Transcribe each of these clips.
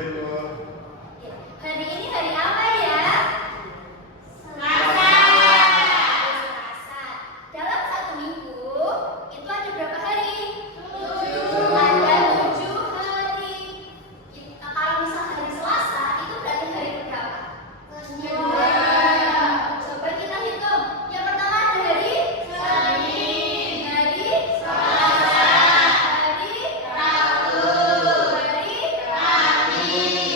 Hari ini hari apa ya? Selasa. Selasa. Dalam satu minggu itu ada berapa hari? 7. Ada 7 hari. Kalau misal hari Selasa itu berarti hari berapa? Kedua. Coba kita hitung. Yang pertama ada hari Senin. hari Selasa. hari Rabu. hari Kamis.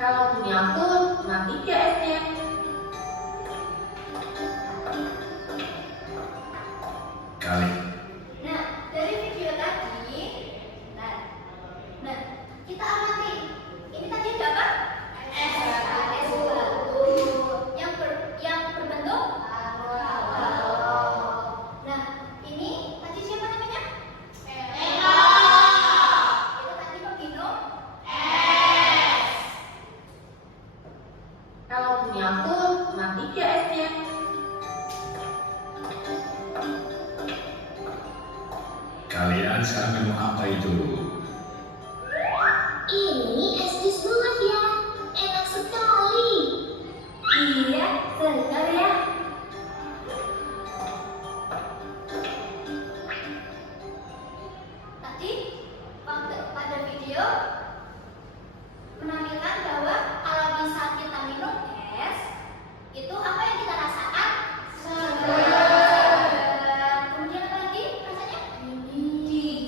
Kalau punya aku, cuma 3 S-nya. Kali. Nah, dari video tadi, nah, kita amati. Ini tadi ada apa? Es batu. Yang berbentuk balon. Nah, ini tadi siapa namanya? Ella. Itu tadi peminum es. Kalau punya aku, cuma 3 S-nya. Kalian sekarang minum apa itu? Ini es jus buah ya, enak sekali. Iya, segar ya. Tadi pada video menampilkan bahwa kalau misal kita minum es, itu apa yang kita rasakan? Segar. Kemudian apa lagi rasanya? Dingin.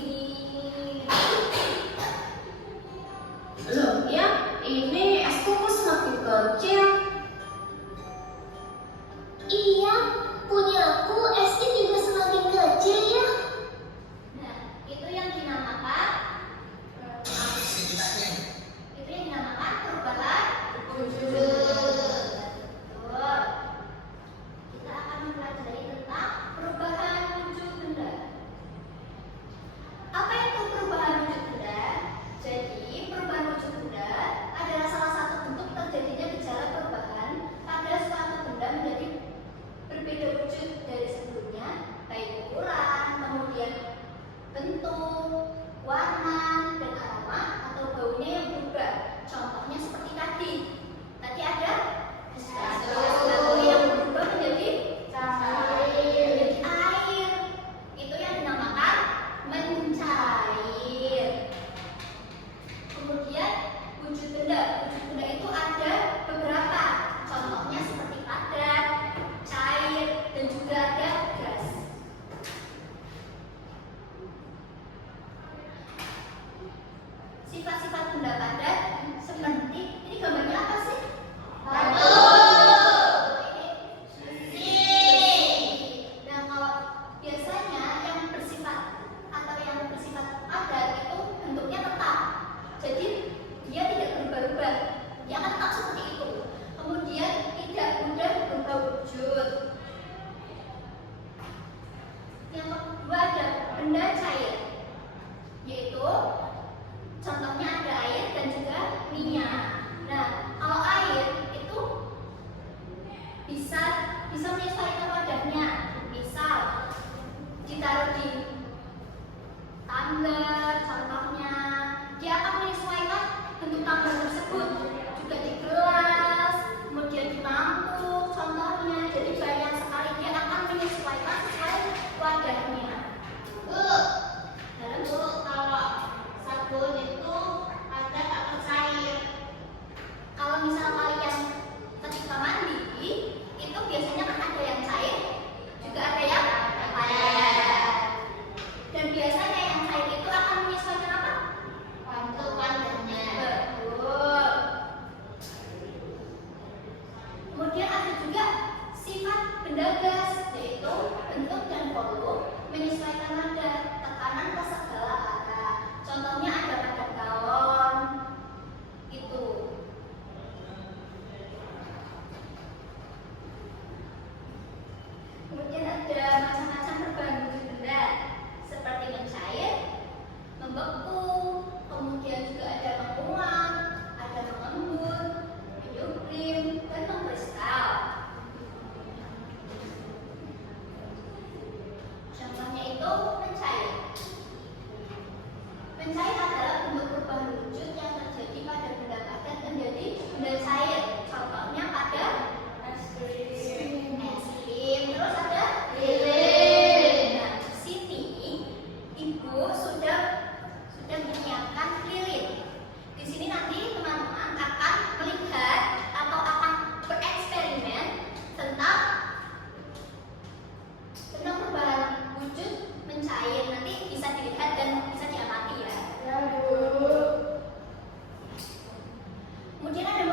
Loh ya, ini es kuku semakin kecil. Iya, punya aku esnya juga semakin kecil ya. Nah, itu yang dinamakan perubahan wujud. Betul. Kita akan mempelajari tentang perubahan wujud benda. Apa itu perubahan wujud benda? Jadi, perubahan wujud benda adalah salah satu bentuk terjadinya gejala perubahan pada suatu benda menjadi berbeda wujud dari sebelumnya, baik ukuran, kemudian bentuk, warna, dan aroma atau baunya yang berubah. Contohnya seperti tadi. Tadi ada es batu yang berubah menjadi menjadi air. Itu yang dinamakan mencair. Kemudian wujud benda. Wujud benda itu ada beberapa. Contohnya seperti padat, cair, dan juga ada gas. Sifat-sifat benda padat seperti ini gambarnya apa sih? Batu. Nah, kalau biasanya yang bersifat padat itu bentuknya tetap. Jadi dia tidak berubah-ubah. Dia akan tetap seperti itu. Kemudian tidak mudah berubah wujud. Yang kedua ada benda cair, yaitu contohnya ada air dan juga minyak. Nah, kalau air itu bisa menyesuaikan wadahnya. Misal ditaruh di tumbler, contohnya dia akan menyesuaikan bentuk tumbler tersebut. Juga di gelas, kemudian di mangkuk, contohnya. Jadi banyak sekali dia akan menyesuaikan sesuai wadahnya. Dalam Kalau sabun itu padat atau cair? Kalau misal kalian ketika mandi, itu biasanya kan ada yang cair, juga ada yang padat. Dan biasanya yang cair itu akan menyesuaikan apa? Bentuk wadahnya. Betul. Kemudian ada juga sifat benda gas, yaitu bentuk dan volume menyesuaikan nada, tekanan ke segala arah. Contohnya ada pada galon. Itu. Kemudian ada macam-macam perubahan wujud benda seperti mencair, membeku, kemudian juga ada menguap, ada mengembun, menyublim, dan mengkristal. Contohnya itu mencair. Mencair adalah bentuk perubahan wujud yang terjadi pada benda padat menjadi benda cair. Contohnya pada es krim, terus ada lilin. Nah, di sini ibu sudah menyiapkan lilin. Di sini nanti teman-teman akan melihat atau akan bereksperimen tentang perubahan wujud mencair. Nanti bisa dilihat dan bisa diamati ya. Kemudian ada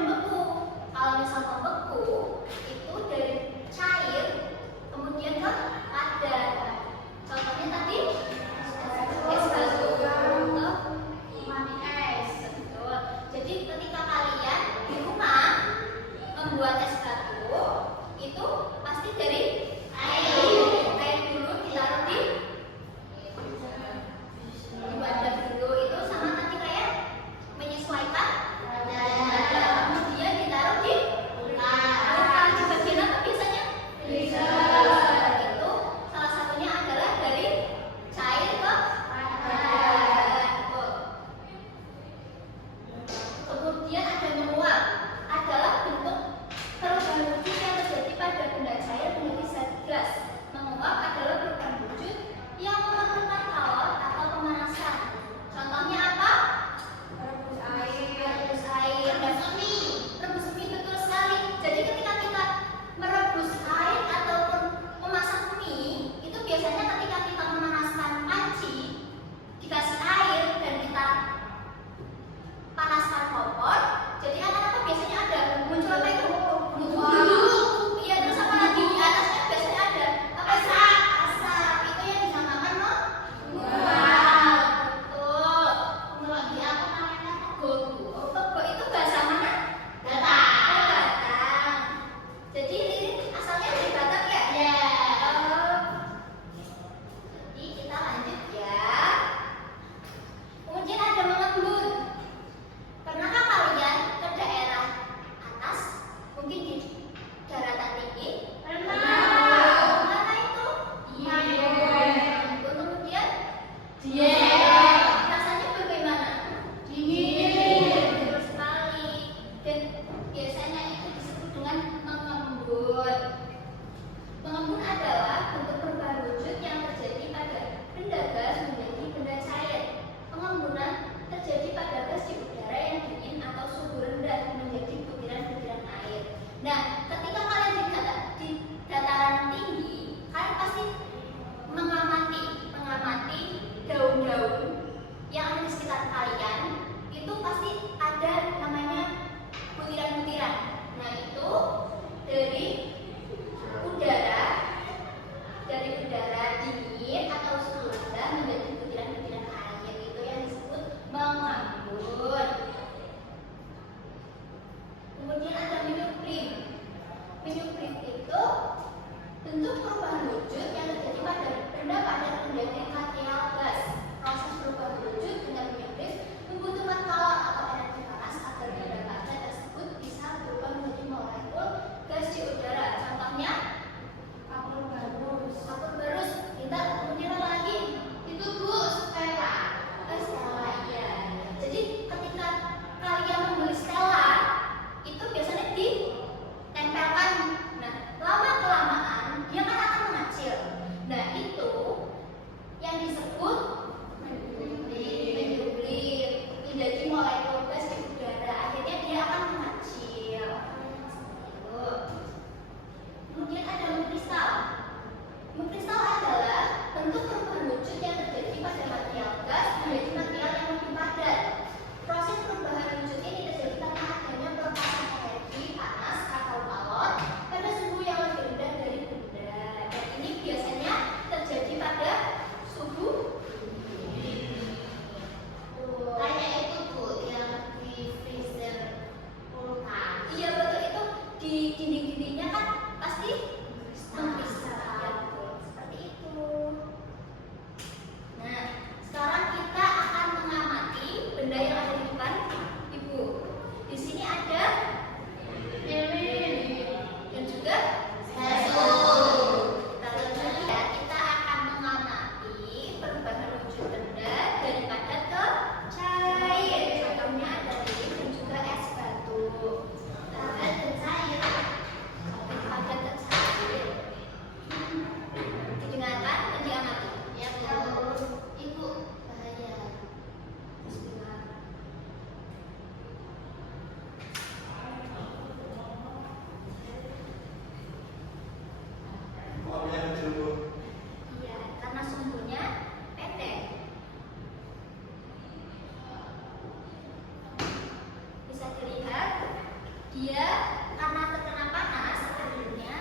Dia karena terkena panas akhirnya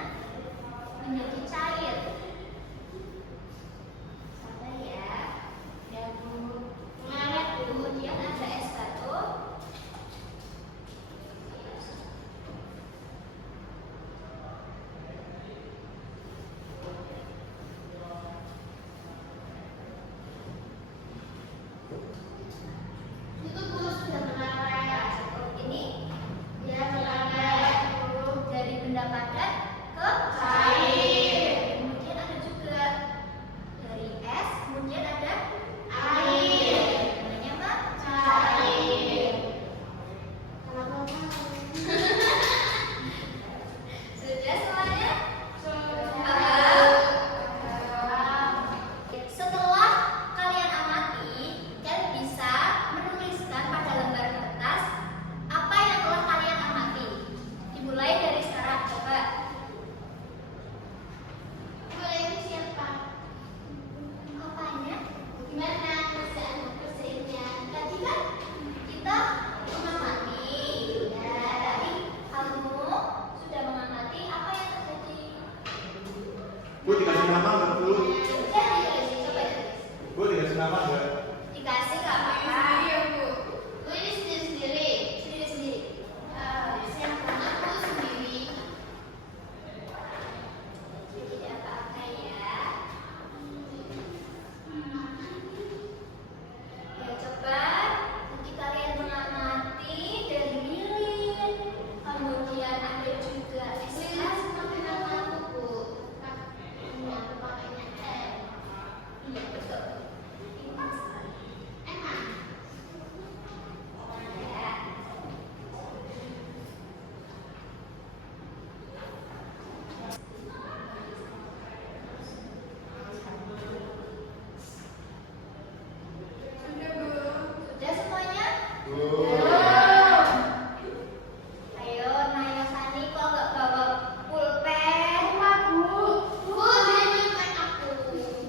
menjadi cair. Sabar ya. Ya Bu. Kemudian ada es batu. Itu Bu sudah menerai. Cukup ini. Dia menerai dari benda padat ke cair. Kemudian ada juga dari es, kemudian ada air. Namanya apa? Cair. Sudah semuanya? Sudah. Setelah kalian amati, kalian bisa menuliskan pada lembar kertas apa yang telah kalian amati. Dimulai dari sekarang, coba. Mulai dari siapa? Apanya? Gimana kerjaannya? Tadi kan kita mengamati. Ya, tadi kamu sudah mengamati apa yang terjadi. Bu dikasih nama nggak Bu? Sudah ditulis, coba ditulis. Bu dikasih nama nggak? Dikasih nggak apa-apa. Tulis sendiri. Sendiri-sendiri. Siapa? Aku sendiri. Tidak apa-apa ya. Ya coba nanti kalian mengamati dari lilin. Kemudian ada juga es Tulis pakai nama aku, Bu. Ini aku pakainya M. Iya betul. Pintar sekali. Enak. Ya. Sudah semuanya? Bu. Ayo, Naya Sani kok nggak bawa pulpen? Bu, dia nyontek aku.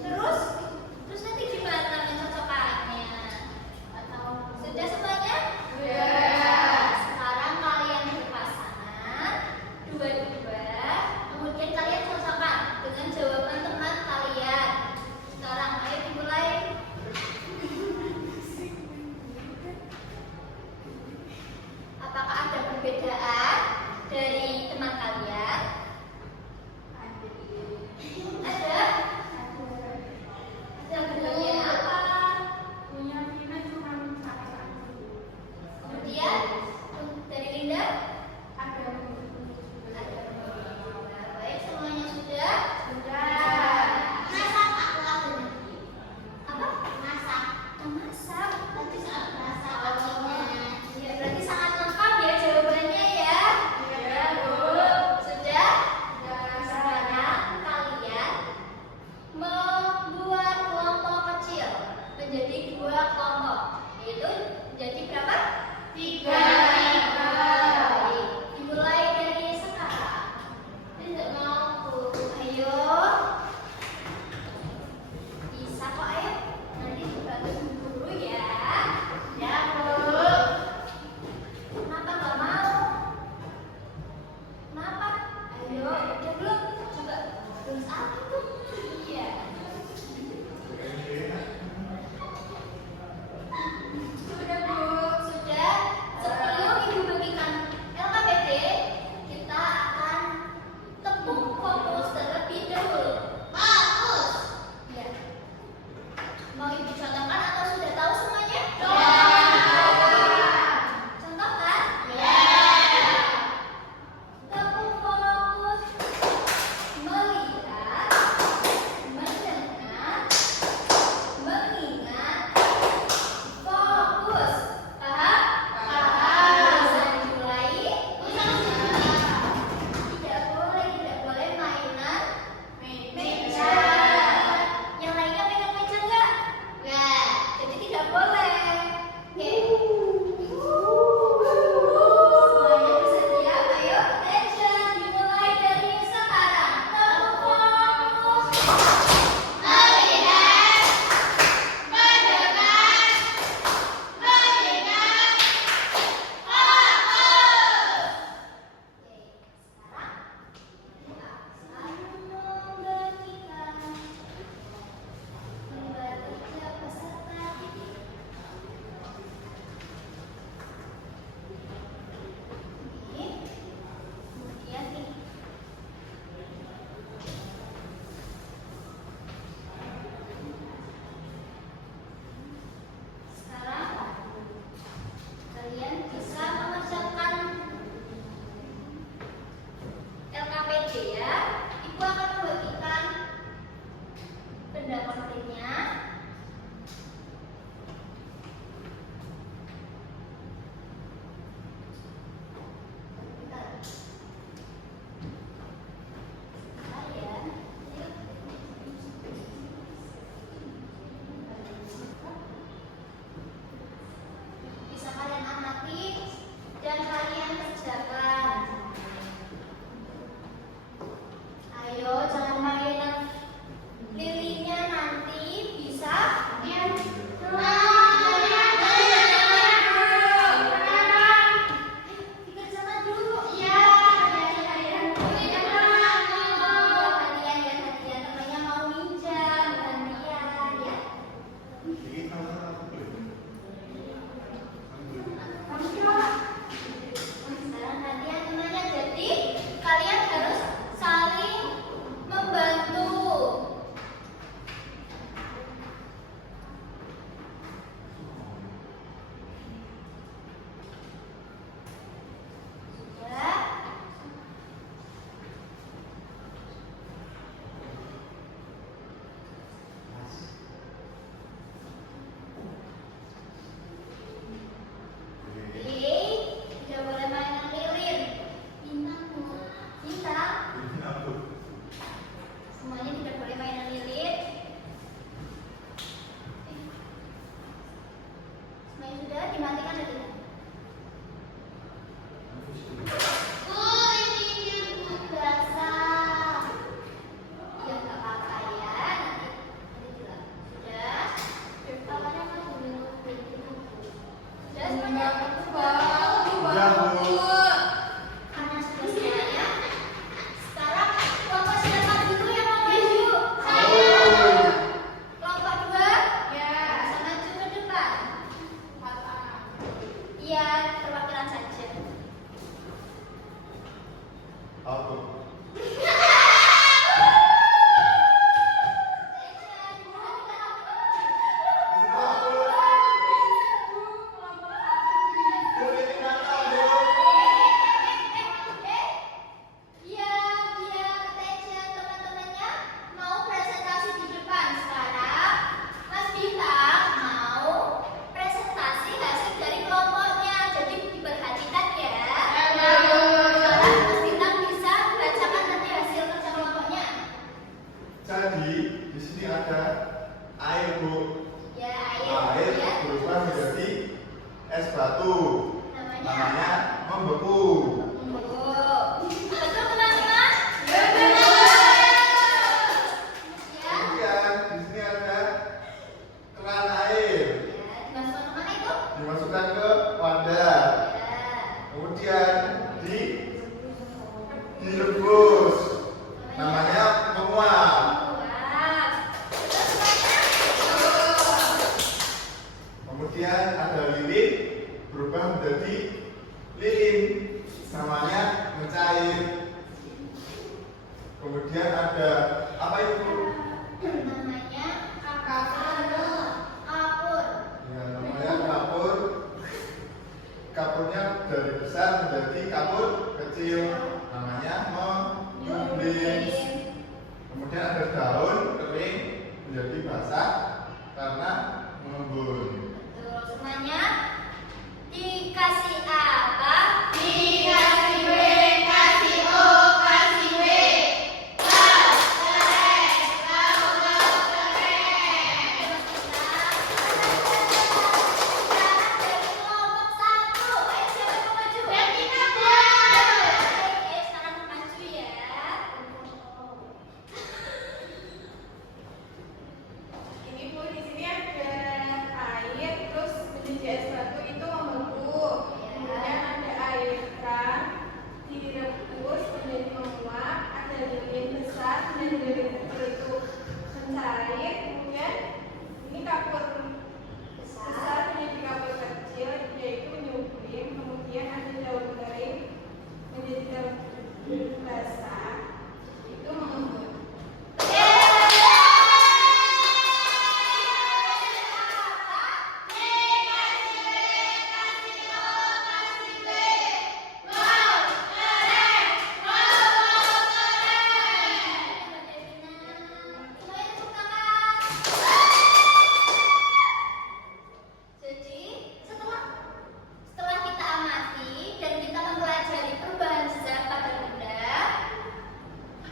Terus nanti gimana mencocokannya? Sudah semuanya? Sekarang kalian berpasangan dua-dua, kemudian kalian cocokkan dengan jawaban teman kalian. Sekarang ayo dimulai. Apakah ada perbedaan dari teman kalian? Ada? Ada perbedaan apa? Kemudian dari Linda? Ada. Baik, semuanya sudah? Masak aku ada. Apa? Masak. Memasak. Nanti saat masak artinya. Ya, berarti sangat lengkap ya jawabannya ya. Iya, Bu. Sudah? Sekarang kalian membuat kelompok kecil menjadi 2 kelompok. Yaitu menjadi berapa? 3. Baik. Bu, ini basah. Ya nggak apa-apa ya, nanti bilang. Sudah? Awalnya kan dulu bikin aku. Sudah semuanya? Udah, Bu. Karena sudah semuanya, sekarang kelompok siapa dulu yang mau maju? Oh. Kelompok 2? Ya. Bisa maju ke depan. Iya, perwakilan saja. Aku. Bu, ini mana, Bu? Iya, attention teman-temannya mau presentasi di depan sekarang. Mas Bintang mau presentasi hasil dari kelompoknya, jadi diperhatikan ya. Sekarang Mas Bintang bisa bacakan nanti hasil kerja kelompoknya. Jadi di sini ada air, Bu. Ya, Air ya. berubah menjadi es batu. Namanya Namanya membeku. Betul teman-teman? Ya. Kemudian di sini ada keran air. Ya, dimasukkan kemana itu? Dimasukkan ke wadah. Ya. Kemudian direbus. Namanya menguap. Wah. Betul semuanya? Kemudian ada lilin berubah menjadi lilin. Namanya mencair. Kemudian ada apa itu? Namanya kapur. Ya, namanya kapur. Kapurnya dari besar menjadi kapur kecil. Namanya menyumblis. Kemudian ada daun kering menjadi basah karena mengembun. Betul semuanya. Dikasih apa? Dikasih W, kasih O, kasih W. Ini Bu, di sini ada air, terus menjadi es batu itu membeku. Kemudian ada air keran, direbus menjadi menguap, ada lilin besar dan lilin kecil itu mencair. Kemudian ini kapur besar menjadi kapur kecil, yaitu menyublim. Kemudian ada daun kering menjadi daun basah, itu mengembun. Jadi setelah kita amati dan kita mempelajari perubahan zat pada benda,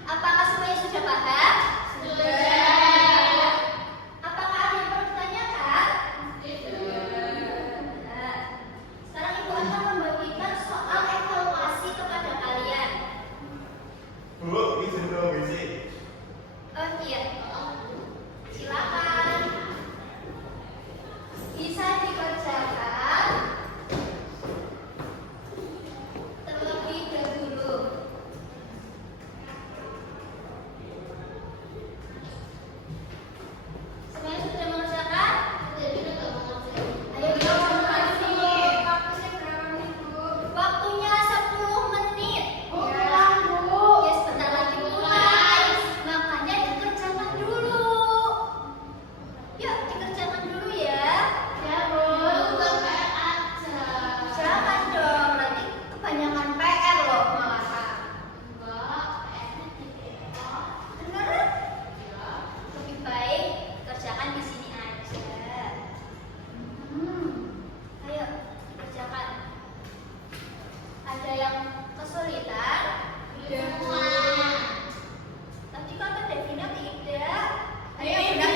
apakah semuanya sudah paham? Sudah. Apakah ada yang perlu ditanyakan? Nah, sekarang Ibu akan membagikan soal evaluasi kepada kalian. Bu, izin dong, izin. Oh iya, silakan. Bisa dikerjakan terlebih dahulu. Semuanya sudah mengerjakan? Ayo kita mulai. Waktunya 10 menit. Ya sebentar lagi mulai. Makanya dikerjakan dulu. Yuk dikerjakan dulu ya. Jangan dong, nanti kebanyakan PR loh malahan. Bener? Lebih baik kerjakan di sini aja. Ayo kerjakan. Ada yang kesulitan? Tadi kata Devina tidak. Ayo benar